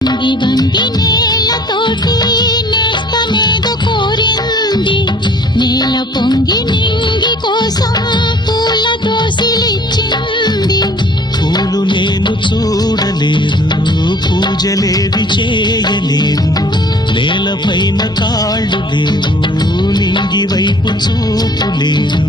వంగి వంగి నేలతోటి నేస్తమేదో కోరింది, నేల పొంగి నింగి కోసం పూల దోసిలిచ్చింది. పూలు నేను చూడలేదు, పూజలేవి చేయలేదు, నేలపైన కాళ్ళు లేవు, నింగి వైపు చూపు లేదు.